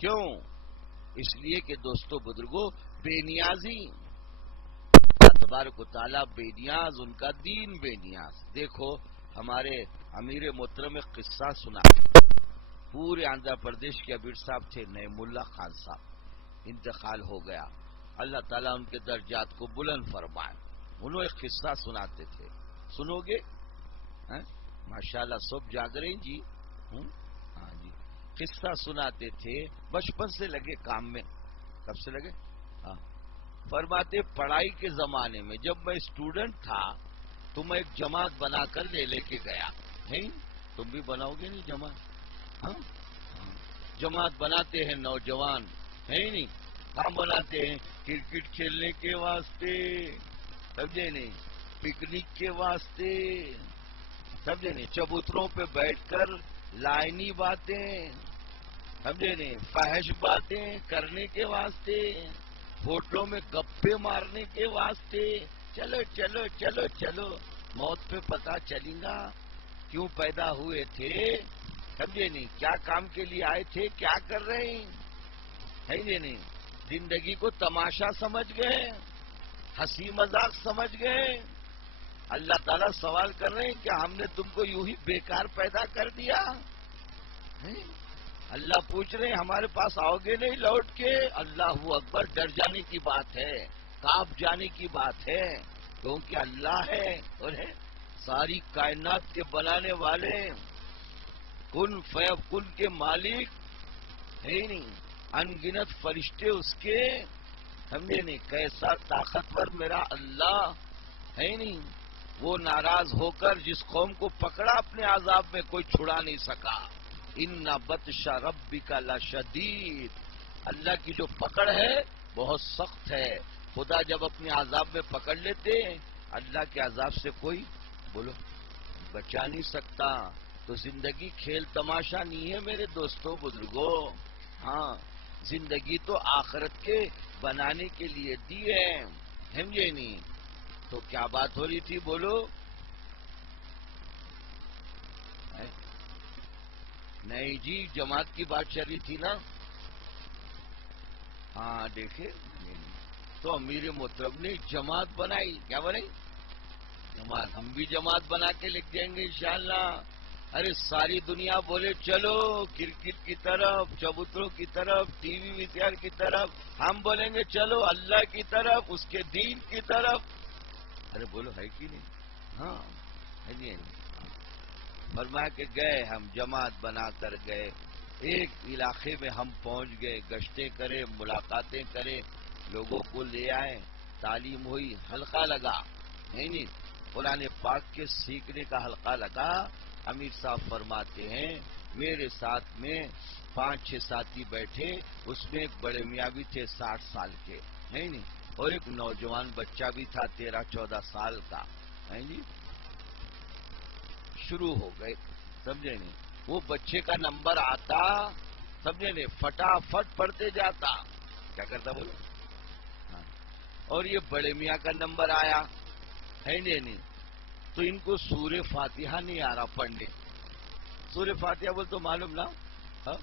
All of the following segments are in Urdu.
کیوں؟ اس لیے کہ دوستو بزرگوں، بے نیازی اللہ تبارک و تعالیٰ بے نیاز، ان کا دین بے نیاز۔ دیکھو ہمارے امیر محترم ایک قصہ سنا، پورے آندھرا پردیش کے امیر صاحب تھے نعیم اللہ خان صاحب، انتقال ہو گیا، اللہ تعالیٰ ان کے درجات کو بلند فرمائے۔ انہوں ایک قصہ سناتے تھے، سنو گے؟ ماشاء اللہ سب جاگ رہے ہیں جی۔ ہاں جی، قصہ سناتے تھے، بچپن سے لگے کام میں۔ کب سے لگے؟ ہاں، فرماتے پڑھائی کے زمانے میں جب میں اسٹوڈنٹ تھا تو میں ایک جماعت بنا کر لے کے گیا۔ تم بھی بناؤ گے نہیں جماعت؟ ہاں، جماعت بناتے ہیں نوجوان، ہے نہیں؟ کام بناتے ہیں کرکٹ کھیلنے کے واسطے، سمجھے نہیں؟ پکنک کے واسطے، سمجھے نہیں؟ چبوتروں پہ بیٹھ کر لائنی باتیں، سمجھے نہیں؟ فحش باتیں کرنے کے واسطے، ہوٹلوں میں گپے مارنے کے واسطے۔ چلو چلو چلو چلو، موت پہ پتہ چلے گا کیوں پیدا ہوئے تھے، سمجھے نہیں؟ کیا کام کے لیے آئے تھے، کیا کر رہے ہیں، ہے یہ نہیں؟ زندگی کو تماشا سمجھ گئے، ہنسی مذاق سمجھ گئے۔ اللہ تعالیٰ سوال کر رہے ہیں کہ ہم نے تم کو یوں ہی بیکار پیدا کر دیا؟ اللہ پوچھ رہے ہیں ہمارے پاس آؤ گے نہیں لوٹ کے؟ اللہ اکبر، ڈر جانے کی بات ہے، کانپ جانے کی بات ہے، کیونکہ اللہ ہے اور ہے ساری کائنات کے بنانے والے، کن فیکون کے مالک، ہے نہیں؟ ان گنت فرشتے اس کے، سمجھے نہیں؟ کیسا طاقتور میرا اللہ، ہے نہیں؟ وہ ناراض ہو کر جس قوم کو پکڑا اپنے عذاب میں کوئی چھڑا نہیں سکا۔ ان بطش ربک لشدید، اللہ کی جو پکڑ ہے بہت سخت ہے۔ خدا جب اپنے عذاب میں پکڑ لیتے، اللہ کے عذاب سے کوئی بولو بچا نہیں سکتا۔ تو زندگی کھیل تماشا نہیں ہے میرے دوستوں بزرگوں، ہاں، زندگی تو آخرت کے بنانے کے لیے دی ہے، سمجھے نہیں؟ تو کیا بات ہو رہی تھی بولو؟ نہیں جی، جماعت کی بات چل رہی تھی نا؟ ہاں دیکھے، تو امیر محترم نے جماعت بنائی، کیا بنائی؟ جماعت۔ ہم بھی جماعت بنا کے لکھ دیں گے انشاءاللہ۔ ارے ساری دنیا بولے چلو کرکٹ کی طرف، چبوتروں کی طرف، ٹی وی وی آر کی طرف، ہم بولیں گے چلو اللہ کی طرف، اس کے دین کی طرف۔ ارے بولو ہے کہ نہیں؟ ہاں ہے نہیں؟ فرمایا کہ گئے ہم جماعت بنا کر گئے، ایک علاقے میں ہم پہنچ گئے، گشتیں کرے، ملاقاتیں کرے، لوگوں کو لے آئے، تعلیم ہوئی، حلقہ لگا، ہے نہیں؟ قرآن پاک کے سیکھنے کا حلقہ لگا۔ امیر صاحب فرماتے ہیں میرے ساتھ میں 5-6 ساتھی بیٹھے، اس میں ایک بڑے میاں بھی تھے 60 سال کے، ہے نہیں؟ اور ایک نوجوان بچہ بھی تھا 13-14 سال کا، ہے نہیں؟ شروع ہو گئے، سمجھے نہیں؟ وہ بچے کا نمبر آتا، سمجھے نہیں؟ فٹافٹ پڑھتے جاتا، کیا کرتا بولو؟ ہاں۔ اور یہ بڑے میاں کا نمبر آیا، ہے نہیں؟ تو ان کو سورہ فاتحہ نہیں آ رہا پڑھنے۔ سورہ فاتحہ بول تو معلوم نا؟ ہاں؟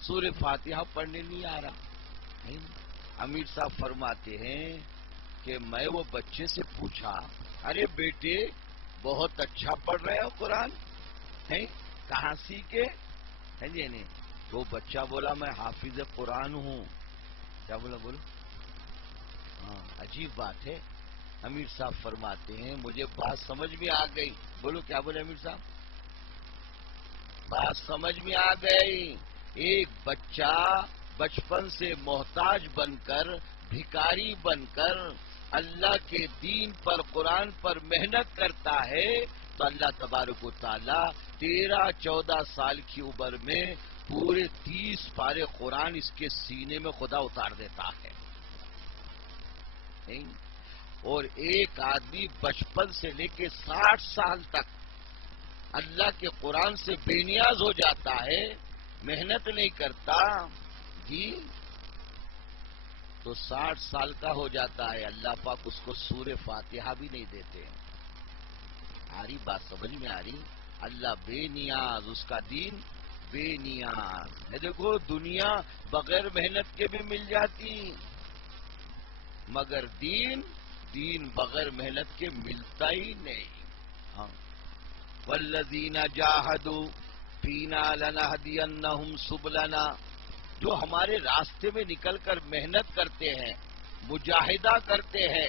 سورہ فاتحہ پڑھنے نہیں آ رہا۔ امیر صاحب فرماتے ہیں کہ میں وہ بچے سے پوچھا، ارے بیٹے بہت اچھا پڑھ رہے ہو قرآن، ہیں کہاں سیکھے؟ ہے جی نہیں؟ تو بچہ بولا میں حافظ قرآن ہوں۔ کیا بولا بولو؟ ہاں، عجیب بات ہے۔ امیر صاحب فرماتے ہیں مجھے بات سمجھ میں آ گئی۔ بولو کیا بولے امیر صاحب؟ بات سمجھ میں آ گئی۔ ایک بچہ بچپن سے محتاج بن کر، بھکاری بن کر اللہ کے دین پر، قرآن پر محنت کرتا ہے تو اللہ تبارک و تعالی 13-14 سال کی عمر میں پورے 30 پارے قرآن اس کے سینے میں خدا اتار دیتا ہے۔ اور ایک آدمی بچپن سے لے کے 60 سال تک اللہ کے قرآن سے بے نیاز ہو جاتا ہے، محنت نہیں کرتا جی، تو 60 سال کا ہو جاتا ہے، اللہ پاک اس کو سورہ فاتحہ بھی نہیں دیتے۔ آ رہی بات سمجھ میں آ رہی؟ اللہ بے نیاز، اس کا دین بے نیاز. دیکھو دنیا بغیر محنت کے بھی مل جاتی، مگر دین بغیر محنت کے ملتا ہی نہیں. ہاں والذین جاہدوا فینا لنہدینہم سبلنا، جو ہمارے راستے میں نکل کر محنت کرتے ہیں، مجاہدہ کرتے ہیں،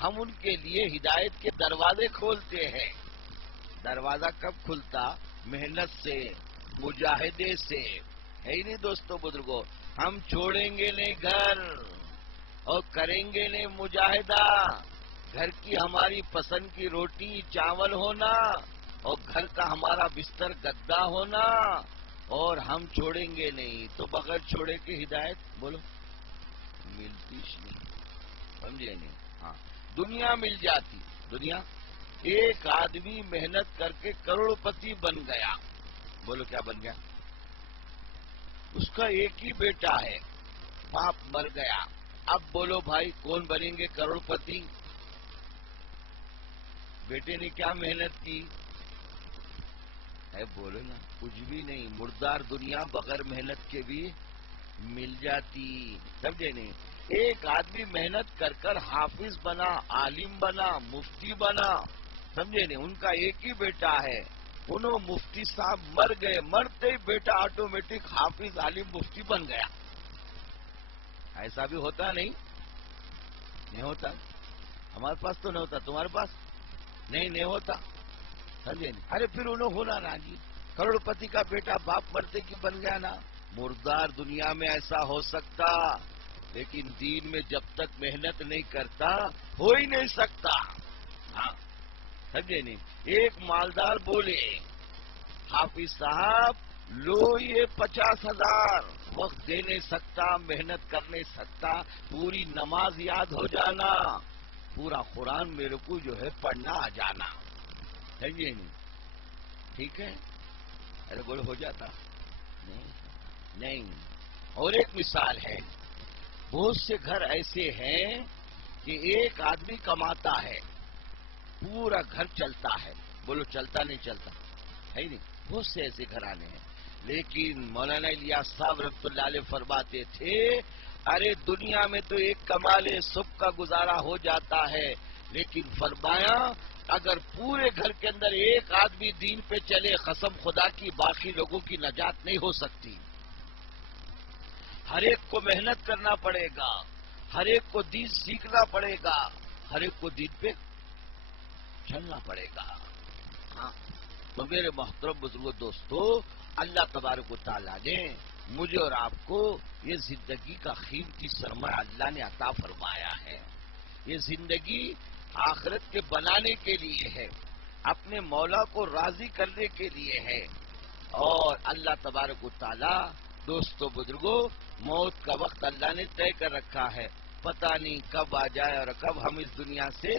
ہم ان کے لیے ہدایت کے دروازے کھولتے ہیں. دروازہ کب کھلتا؟ محنت سے، مجاہدے سے. ہے ہی نہیں دوستو بزرگوں؟ ہم چھوڑیں گے نہیں گھر اور کریں گے نہیں مجاہدہ. گھر کی ہماری پسند کی روٹی چاول ہونا اور گھر کا ہمارا بستر گدا ہونا، اور ہم چھوڑیں گے نہیں. تو بغیر چھوڑے کے ہدایت بولو ملتی نہیں. سمجھے نہیں؟ ہاں دنیا مل جاتی. دنیا ایک آدمی محنت کر کے کروڑ پتی بن گیا. بولو کیا بن گیا؟ اس کا ایک ہی بیٹا ہے، باپ مر گیا. اب بولو بھائی کون بنیں گے کروڑ پتی؟ بیٹے نے کیا محنت کی ہے؟ بولو نا کچھ بھی نہیں. مردار دنیا بغیر محنت کے بھی مل جاتی. سمجھے نہیں؟ ایک آدمی محنت کر کر حافظ بنا، عالم بنا، مفتی بنا. سمجھے نہیں؟ ان کا ایک ہی بیٹا ہے. انہوں مفتی صاحب مر گئے، مرتے ہی بیٹا آٹومیٹک حافظ عالم مفتی بن گیا. ایسا بھی ہوتا نہیں ہوتا. ہمارے پاس تو نہیں ہوتا، تمہارے پاس نہیں ہوتا. سمجھے نہیں؟ ارے پھر انہوں ہونا نا جی، کروڑ پتی کا بیٹا باپ مرتے کی بن گیا نا. مردار دنیا میں ایسا ہو سکتا، لیکن دین میں جب تک محنت نہیں کرتا ہو ہی نہیں سکتا. ہاں سمجھے نہیں؟ ایک مالدار بولے حافظ صاحب لو یہ 50,000، وقت دے نہیں سکتا، محنت کر نہیں سکتا، پوری نماز یاد ہو جانا، پورا قرآن میرے کو جو ہے پڑھنا آ جانا. سمجھے نہیں؟ ٹھیک ہے. ارے بولو ہو جاتا نہیں. اور ایک مثال ہے، بہت سے گھر ایسے ہیں کہ ایک آدمی کماتا ہے، پورا گھر چلتا ہے. بولو چلتا نہیں چلتا؟ ہے نہیں. بہت سے ایسے گھرانے ہیں. لیکن مولانا الیاس صاحب رحمۃ اللہ علیہ فرماتے تھے ارے دنیا میں تو ایک کمال سب کا گزارا ہو جاتا ہے، لیکن فرمایا اگر پورے گھر کے اندر ایک آدمی دین پہ چلے، قسم خدا کی باقی لوگوں کی نجات نہیں ہو سکتی. ہر ایک کو محنت کرنا پڑے گا، ہر ایک کو دین سیکھنا پڑے گا، ہر ایک کو دین پہ چلنا پڑے گا. ہاں تو میرے محترم بزرگوں دوستو، اللہ تبارک و تعالیٰ نے مجھے اور آپ کو یہ زندگی کا قیمتی سرمایہ اللہ نے عطا فرمایا ہے. یہ زندگی آخرت کے بنانے کے لیے ہے، اپنے مولا کو راضی کرنے کے لیے ہے. اور اللہ تبارک و تعالیٰ دوستو بزرگوں موت کا وقت اللہ نے طے کر رکھا ہے. پتہ نہیں کب آ جائے اور کب ہم اس دنیا سے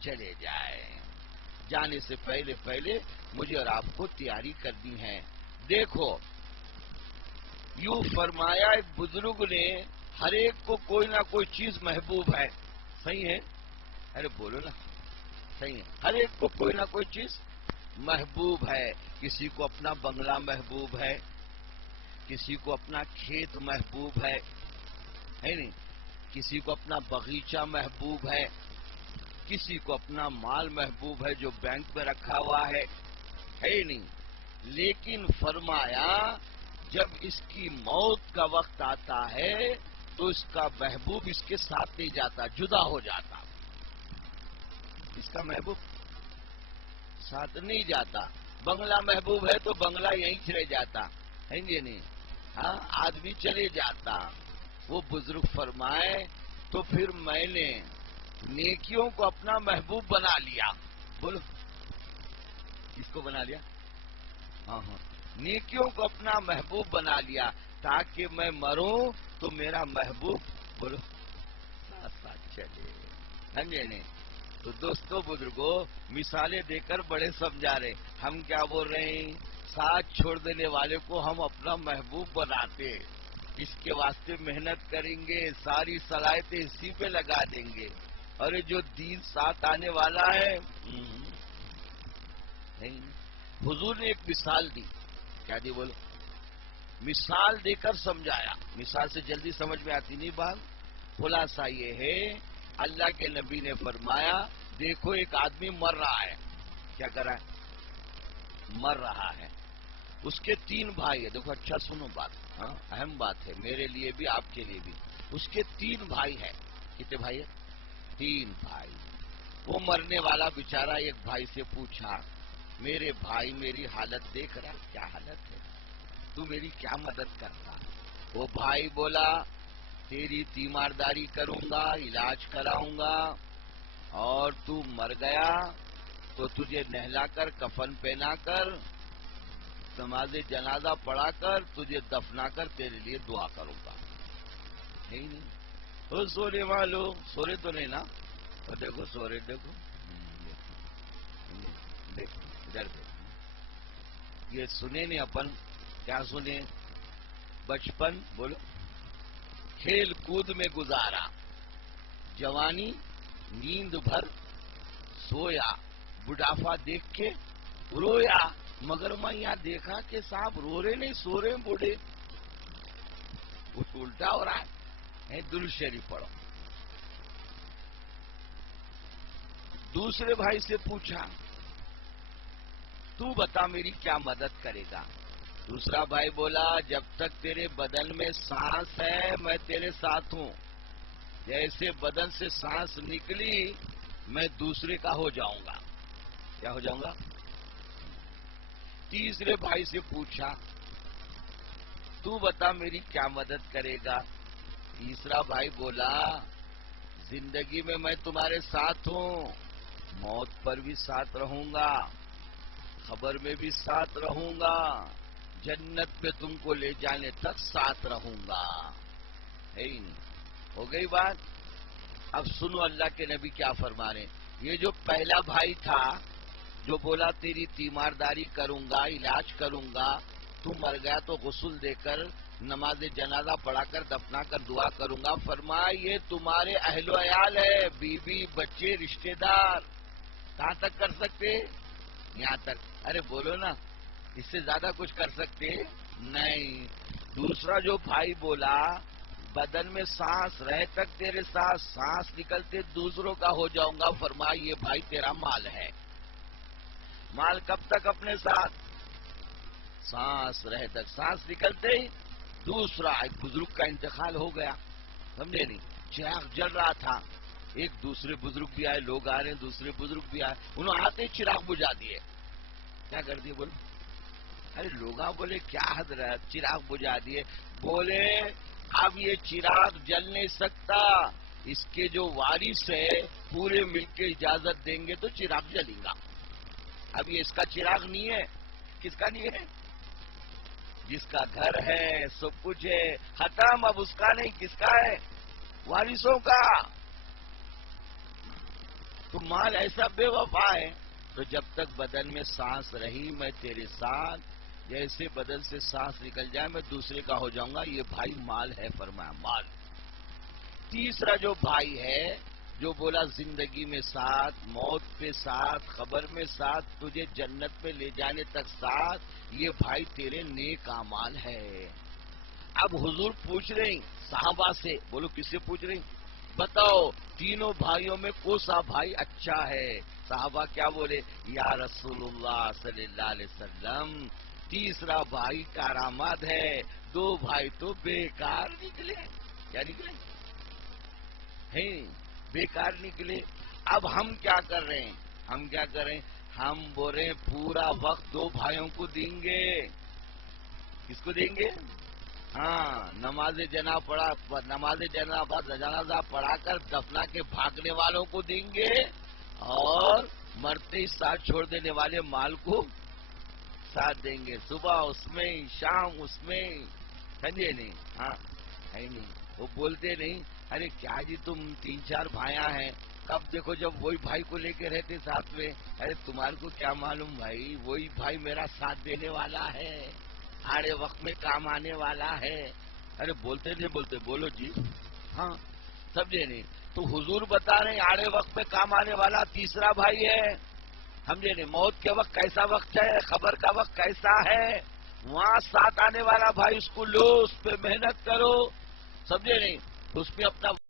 چلے جائیں. جانے سے پہلے مجھے اور آپ کو تیاری کرنی ہے. دیکھو یوں فرمایا ایک بزرگ نے ہر ایک کو کوئی نہ کوئی چیز محبوب ہے. صحیح ہے؟ ارے بولو نا صحیح ہے. ہر ایک کو کوئی نہ کوئی چیز محبوب ہے. کسی کو اپنا بنگلہ محبوب ہے، کسی کو اپنا کھیت محبوب ہے نہیں؟ کسی کو اپنا باغیچہ محبوب ہے، کسی کو اپنا مال محبوب ہے جو بینک میں رکھا ہوا ہے نہیں. لیکن فرمایا جب اس کی موت کا وقت آتا ہے تو اس کا محبوب اس کے ساتھ نہیں جاتا، جدا ہو جاتا. اس کا محبوب ساتھ نہیں جاتا. بنگلہ محبوب ہے تو بنگلہ یہیں رہ جاتا ہے نہیں. ہاں آدمی چلے جاتا. وہ بزرگ فرمائے تو پھر میں نے نیکیوں کو اپنا محبوب بنا لیا. بولو کس کو بنا لیا؟ ہاں نیکیوں کو اپنا محبوب بنا لیا تاکہ میں مروں تو میرا محبوب بولو ساتھ ساتھ چلے. سمجھے نہیں؟ تو دوستو بزرگوں مثالیں دے کر بڑے سمجھا رہے. ہم کیا بول رہے ہیں؟ ساتھ چھوڑ دینے والے کو ہم اپنا محبوب بناتے، اس کے واسطے محنت کریں گے، ساری صلاحیتیں اسی پہ لگا دیں گے. اور جو دین ساتھ آنے والا ہے نہیں. حضور نے ایک مثال دی. کیا دی؟ بولو مثال دے کر سمجھایا. مثال سے جلدی سمجھ میں آتی نہیں بات. خلاصہ یہ ہے اللہ کے نبی نے فرمایا دیکھو ایک آدمی مر رہا ہے. کیا کر رہا ہے؟ مر رہا ہے. اس کے 3 بھائی ہیں. دیکھو اچھا سنو بات, ہاں اہم بات ہے میرے لیے بھی آپ کے لیے بھی. اس کے 3 بھائی ہیں. کتنے بھائی ہیں؟ 3 بھائی. وہ مرنے والا بیچارہ ایک بھائی سے پوچھا میرے بھائی میری حالت دیکھ رہا کیا حالت ہے, تو میری کیا مدد کرتا. وہ بھائی بولا تیری تیمارداری کروں گا, علاج کراؤں گا, اور تو مر گیا تو تجھے نہلا کر کفن پہنا کر نماز جنازہ پڑھا کر تجھے دفنا کر تیرے لیے دعا کروں گا. نہیں وہ سونے والو سورے تو نہیں نا. دیکھو سورے دیکھو دیکھو ادھر دیکھو. یہ سنے نہیں اپن کیا سنے. بچپن بولو کھیل کود میں گزارا, جوانی نیند بھر سویا, بڑھاپا دیکھ کے رویا. مگر میں یہاں دیکھا کہ صاحب رو رہے نہیں سو رہے بوڑھے. الٹا ہو رہا ہے. درود شریف پڑھو. دوسرے بھائی سے پوچھا تو بتا میری کیا مدد کرے گا. دوسرا بھائی بولا جب تک تیرے بدن میں سانس ہے میں تیرے ساتھ ہوں, جیسے بدن سے سانس نکلی میں دوسرے کا ہو جاؤں گا. کیا ہو جاؤں گا؟ تیسرے بھائی سے پوچھا تو بتا میری کیا مدد کرے گا. تیسرا بھائی بولا زندگی میں تمہارے ساتھ ہوں, موت پر بھی ساتھ رہوں گا, خبر میں بھی ساتھ رہوں گا, جنت میں تم کو لے جانے تک ساتھ رہوں گا. ہے ہی نہیں. ہو گئی بات. اب سنو اللہ کے نبی کیا فرما رہے. یہ جو پہلا بھائی تھا جو بولا تیری تیمارداری کروں گا, علاج کروں گا, تو مر گیا تو غسل دے کر نماز جنازہ پڑھا کر دفنا کر دعا کروں گا. فرمایا یہ تمہارے اہل و عیال ہے, بیوی بچے رشتے دار. کہاں تک کر سکتے؟ یہاں تک. ارے بولو نا, اس سے زیادہ کچھ کر سکتے نہیں. دوسرا جو بھائی بولا بدن میں سانس رہ تک تیرے ساتھ, سانس نکلتے دوسروں کا ہو جاؤں گا. فرمایا یہ بھائی تیرا مال ہے. مال کب تک اپنے ساتھ؟ سانس رہ تک. سانس نکلتے ہی دوسرا. ایک بزرگ کا انتقال ہو گیا, سمجھے نہیں, چراغ جل رہا تھا, ایک دوسرے بزرگ بھی آئے, لوگ آ رہے ہیں, دوسرے بزرگ بھی آئے, انہوں آتے ہی چراغ بجھا دیے. کیا کر دیے بولو؟ ارے لوگ بولے کیا حضرت چراغ بجھا دیے. بولے اب یہ چراغ جل نہیں سکتا, اس کے جو وارث ہے پورے مل کے اجازت دیں گے تو چراغ جلے گا. اب یہ اس کا چراغ نہیں ہے. کس کا نہیں ہے؟ جس کا گھر ہے سب کچھ ہے, ختم. اب اس کا نہیں, کس کا ہے؟ وارثوں کا. تو مال ایسا بے وفا ہے. تو جب تک بدن میں سانس رہی میں تیرے ساتھ, جیسے بدن سے سانس نکل جائے میں دوسرے کا ہو جاؤں گا. یہ بھائی مال ہے. فرمایا مال. تیسرا جو بھائی ہے جو بولا زندگی میں ساتھ, موت پہ ساتھ, خبر میں ساتھ, تجھے جنت میں لے جانے تک ساتھ, یہ بھائی تیرے نیک اعمال ہے. اب حضور پوچھ رہے ہیں صحابہ سے, بولو کس سے پوچھ رہے ہیں؟ بتاؤ تینوں بھائیوں میں کون سا بھائی اچھا ہے؟ صحابہ کیا بولے؟ یا رسول اللہ صلی اللہ علیہ وسلم تیسرا بھائی کارآمد ہے, 2 بھائی تو بیکار نکلے. کیا نکلے؟ بیکار نکلے. اب ہم کیا کر رہے ہیں؟ ہم کیا کر رہے ہیں؟ ہم بول رہے ہیں پورا وقت 2 بھائیوں کو دیں گے. کس کو دیں گے؟ ہاں, نماز جنازہ پڑھا کر دفنا کے بھاگنے والوں کو دیں گے, اور مرتے ہی ساتھ چھوڑ دینے والے مال کو ساتھ دیں گے. صبح اس میں, شام اس میں. سمجھے نہیں؟ ہاں ہے نہیں. وہ بولتے نہیں ارے کیا جی تم 3-4 بھائیاں ہیں, کب دیکھو جب وہی بھائی کو لے کے رہتے ساتھ میں. ارے تمہارے کو کیا معلوم بھائی, وہی بھائی میرا ساتھ دینے والا ہے, آڑے وقت میں کام آنے والا ہے. ارے بولتے نہیں بولتے, بولو جی. ہاں سمجھے نہیں. تو حضور بتا رہے ہیں آڑے وقت میں کام آنے والا تیسرا بھائی ہے. سمجھے نہیں؟ موت کے وقت کیسا وقت ہے, خبر کا وقت کیسا ہے, وہاں ساتھ آنے والا بھائی اس کو لو، اس پہ محنت کرو، سمجھے نہیں؟ اس پہ اپنا